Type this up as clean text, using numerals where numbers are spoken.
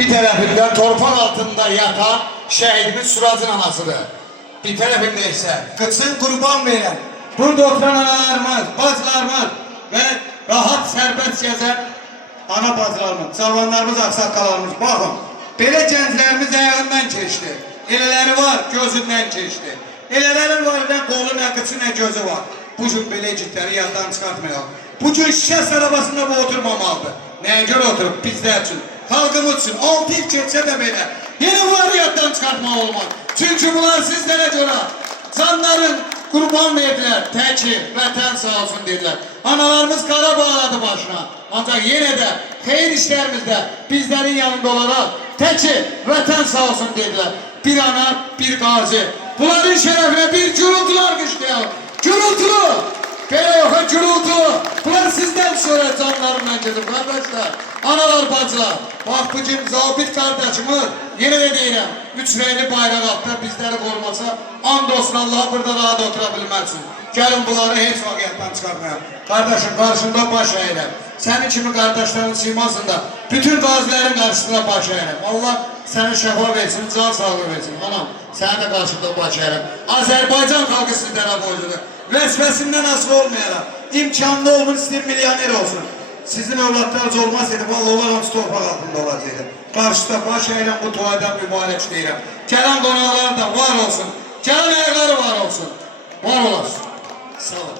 Bir tərəfində torpaq altında yatan şəhidimiz Suracın anasıdır. Bir tərəfində isə Qıtsın qurban verən, burada oturan analarımız, bacılarımız və rahat sərbəst gəzən ana bacılarımız, cavanlarımız, ağsaqqalarımız. Baxın, belə gənclərimiz ayağından keçdi. Elələri var, gözündən keçdi. Elələri var, qolu nə qıçı, nə gözü var. Bu cür belə cidləri yaddan çıxartmayalım. Bu cür şişəs arabasında bu oturmamalıdır. Nəyə görə oturub? Bizlər üçün, xalqımız üçün 6 il keçsə də belə. Yine bunları yaddan çıkartmaq olmaz. Çünkü bunlar sizlere göre canların kurban verdiler. Təki vətən sağ olsun dediler. Analarımız qara bağladı başına. Ancaq yenə də xeyir işlərimizdə bizlerin yanında olarak təki vətən sağ olsun dediler. Bir ana, bir qazi. Bunların şerefine bir gürültüler qışlayalım. Gürültülü! Belə yoxa gürültülü! Bunlar sizden sonra canlarından gedir kardeşler. Analar, bacılar, bax bu gün zabit kardeşimiz, yine de deyirəm, 3 reyli bayraq altında bizləri qorumasa, and olsun Allah burada rahat otura bilməzsin. Gəlin bunları heç vaqiyyətdən çıxarmayalım. Kardeşim, qarşında baş əyirəm. Sənin kimi kardeşlerin simasında, bütün qazilərin qarşısında baş əyirəm. Allah səni şəfa versin, can sağlığı versin. Anam, sənin də qarşında baş əyirəm. Azərbaycan xalqı sizlərə borcudur. Vəsvəsindən asılı olmayaraq, imkanlı olun, istir milyoner olsun. Sizin evlatlarınız olmasaydı, vallahi onlar hamısı torpaq altında olacaqdı. Qarşıda baş əyirəm, bu tuaydan mübarək deyirəm. Gələn qonaqlar da var olsun, gələn əyəqləri var olsun. Var olasın. Sağ olun.